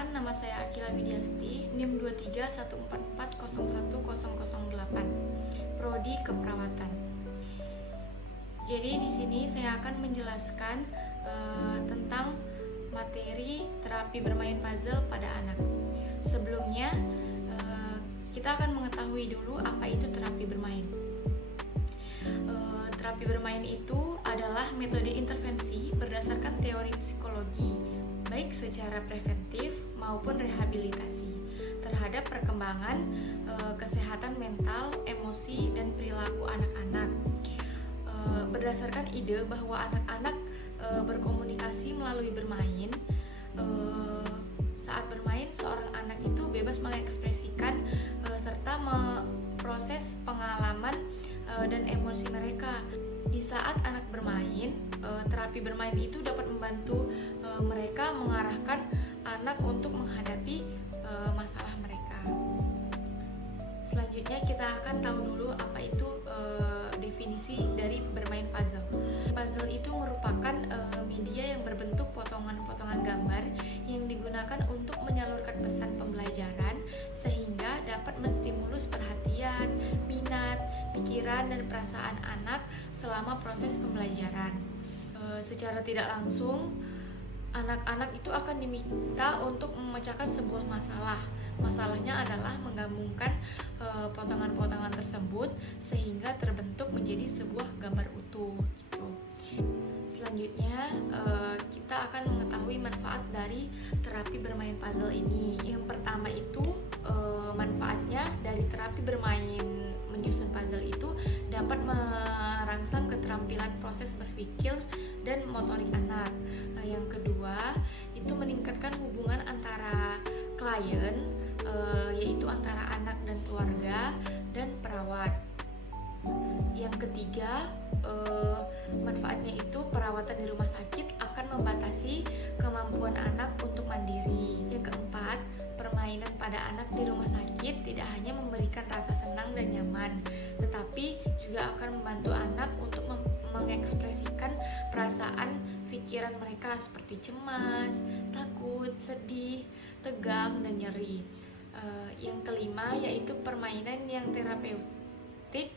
Perkenalkan, nama saya Akila Widiasti, NIM 2314401008, Prodi Keperawatan. Jadi di sini saya akan menjelaskan tentang materi terapi bermain puzzle pada anak. Sebelumnya, kita akan mengetahui dulu apa itu terapi bermain. Terapi bermain itu adalah metode intervensi berdasarkan teori psikologi, baik secara preventif maupun rehabilitasi terhadap perkembangan kesehatan mental, emosi, dan perilaku anak-anak. Berdasarkan ide bahwa anak-anak berkomunikasi melalui bermain. Saat bermain, seorang anak itu bebas mengekspresikan serta memproses pengalaman dan emosi mereka. Di saat anak bermain, terapi bermain itu dapat membantu mereka mengarahkan anak untuk menghadapi masalah mereka. Selanjutnya kita akan tahu dulu apa itu definisi dari bermain puzzle. Puzzle itu merupakan media yang berbentuk potongan-potongan gambar yang digunakan untuk menyalurkan pesan pembelajaran sehingga dapat menstimulus perhatian, minat, pikiran, dan perasaan anak selama proses pembelajaran. Secara tidak langsung, anak-anak itu akan diminta untuk memecahkan sebuah masalah. Masalahnya adalah menggabungkan potongan-potongan tersebut sehingga terbentuk menjadi sebuah gambar utuh. Gitu. Selanjutnya, kita akan mengetahui manfaat dari terapi bermain puzzle ini. Yang pertama itu, manfaatnya dari terapi bermain menyusun puzzle itu dapat merangsang keterampilan proses berpikir dan motorik anak. Yang kedua, itu meningkatkan hubungan antara klien, yaitu antara anak dan keluarga dan perawat. Yang ketiga, manfaatnya itu perawatan di rumah sakit akan membatasi kemampuan anak untuk mandiri. Yang keempat, permainan pada anak di rumah sakit tidak hanya memberikan rasa senang dan nyaman, tetapi juga akan membantu anak untuk mengekspresikan perasaan pikiran mereka seperti cemas, takut, sedih, tegang, dan nyeri. Yang kelima yaitu permainan yang terapeutik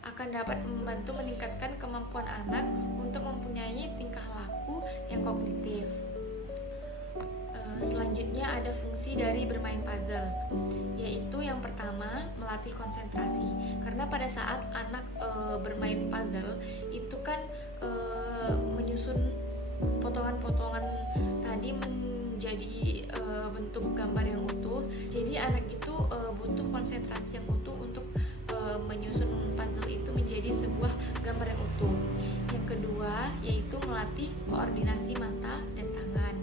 akan dapat membantu meningkatkan kemampuan anak untuk mempunyai tingkah laku yang kognitif. Selanjutnya ada fungsi dari bermain puzzle, yaitu yang pertama melatih konsentrasi. Karena pada saat anak bermain puzzle itu kan menyusun potongan-potongan tadi menjadi bentuk gambar yang utuh. Jadi anak itu butuh konsentrasi yang utuh untuk menyusun puzzle itu menjadi sebuah gambar yang utuh. Yang kedua yaitu melatih koordinasi mata dan tangan.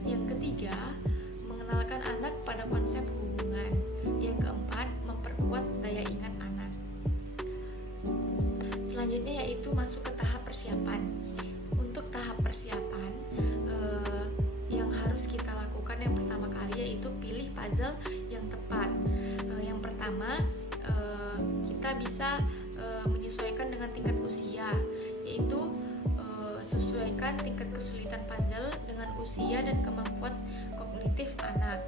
Yang ketiga, mengenalkan anak pada konsep hubungan. Yang keempat, memperkuat daya ingat anak. Selanjutnya yaitu masuk ke tahap persiapan. Untuk tahap persiapan yang harus kita lakukan yang pertama kali yaitu pilih puzzle yang tepat. Yang pertama, kita bisa menyesuaikan dengan tingkat usia, yaitu sesuaikan tingkat kesulitan puzzle dengan usia dan kemampuan kognitif anak.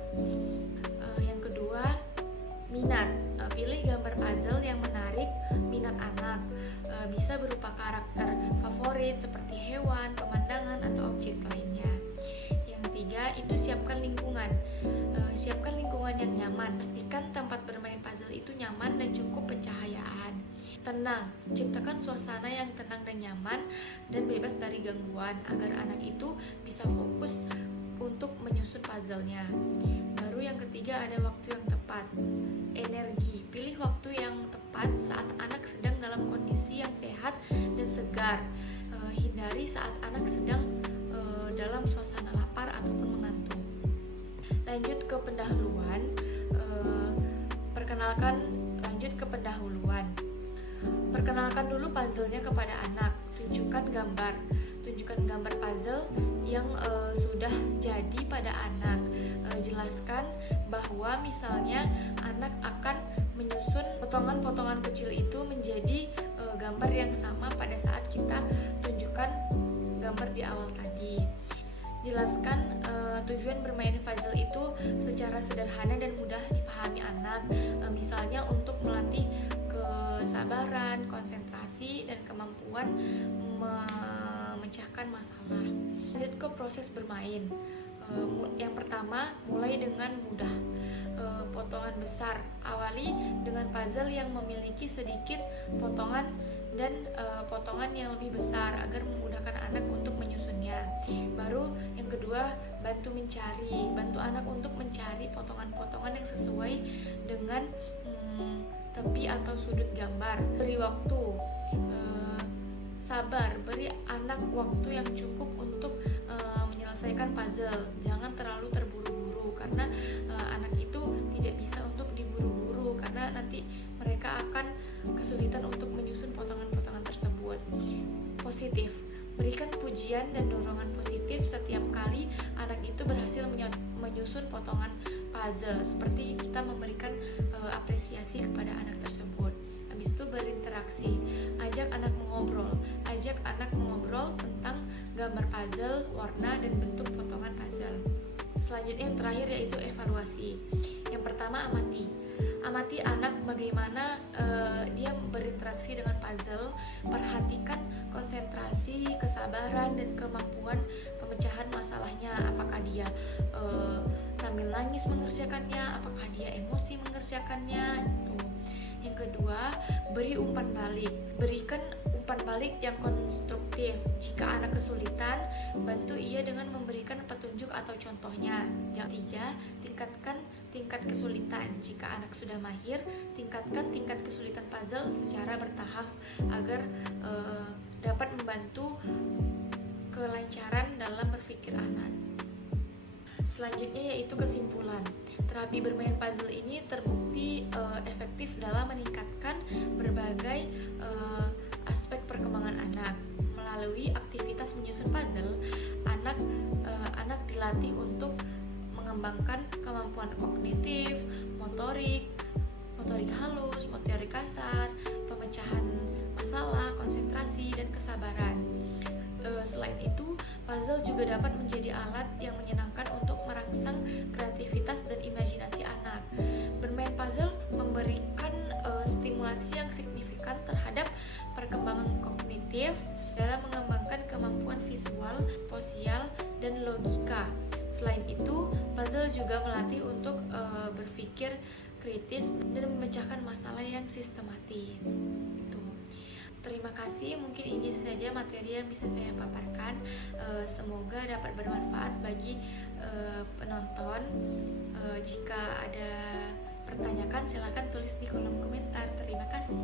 Yang kedua, minat. Pilih gambar puzzle yang menarik minat anak. Bisa berupa karakter favorit seperti hewan, pemandangan, atau objek lainnya. Yang ketiga, itu siapkan lingkungan. Siapkan lingkungan yang nyaman. Pastikan tempat bermain puzzle itu nyaman dan cukup pencahayaan. Tenang, ciptakan suasana yang tenang dan nyaman dan bebas dari gangguan agar anak itu bisa fokus untuk menyusun puzzle-nya. Baru yang ketiga ada waktu yang tepat. Energi, pilih waktu yang tepat saat anak sedang dalam kondisi yang sehat dan segar. Hindari saat anak sedang dalam suasana lapar ataupun mengantuk. Lanjut ke pendahuluan. Lanjut ke pendahuluan. Perkenalkan dulu puzzle-nya kepada anak. Tunjukkan gambar puzzle yang sudah jadi pada anak. Jelaskan bahwa misalnya anak akan menyusun potongan-potongan kecil itu menjadi gambar yang sama pada saat kita tunjukkan gambar di awal tadi. Jelaskan tujuan bermain puzzle itu secara sederhana dan mudah dipahami anak, misalnya untuk melatih kesabaran, konsentrasi, dan kemampuan memecahkan masalah. Lanjut ke proses bermain. Yang pertama, mulai dengan mudah. Potongan besar. Awali dengan puzzle yang memiliki sedikit potongan dan potongan yang lebih besar agar memudahkan anak untuk menyusunnya. Baru yang kedua, bantu anak untuk mencari potongan-potongan yang sesuai dengan tepi atau sudut gambar. Beri waktu, sabar, beri anak waktu yang cukup untuk menyelesaikan puzzle. Jangan terlalu terburu-buru karena anak itu tidak bisa untuk diburu-buru karena nanti mereka akan kesulitan untuk menyusun potongan-potongan tersebut. Positif, berikan pujian dan dorongan positif setiap kali anak itu berhasil menyusun potongan puzzle, seperti kita memberikan apresiasi kepada anak tersebut. Habis itu berinteraksi, ajak anak mengobrol tentang gambar puzzle, warna, dan bentuk potongan puzzle. Selanjutnya yang terakhir yaitu evaluasi. Yang pertama, amati anak bagaimana dia berinteraksi dengan puzzle. Perhatikan konsentrasi, kesabaran, dan kemampuan pemecahan masalahnya. Apakah dia sambil nangis mengerjakannya, apakah dia emosi mengerjakannya. Yang kedua, beri umpan balik. Berikan umpan balik yang konstruktif. Jika anak kesulitan, bantu ia dengan memberikan petunjuk atau contohnya. Yang ketiga, tingkatkan tingkat kesulitan. Jika anak sudah mahir, tingkatkan tingkat kesulitan puzzle secara bertahap agar dapat membantu kelancaran dalam berpikir anak. Selanjutnya yaitu kesimpulan. Terapi bermain puzzle ini terbukti efektif dalam meningkatkan berbagai aspek perkembangan anak. Melalui aktivitas menyusun puzzle, anak dilatih untuk mengembangkan kemampuan kognitif, motorik halus, motorik kasar, pemecahan masalah, konsentrasi, dan kesabaran. Selain itu, puzzle juga dapat menjadi alat yang menyenangkan untuk merangsang kreativitas dan imajinasi anak. Bermain puzzle memberikan stimulasi yang signifikan terhadap perkembangan kognitif dalam mengembangkan kemampuan visual, spasial, dan logika. Selain itu, puzzle juga melatih untuk berpikir kritis dan memecahkan masalah yang sistematis. Terima kasih, mungkin ini saja materi yang bisa saya paparkan. Semoga dapat bermanfaat bagi penonton. Jika ada pertanyaan, silakan tulis di kolom komentar. Terima kasih.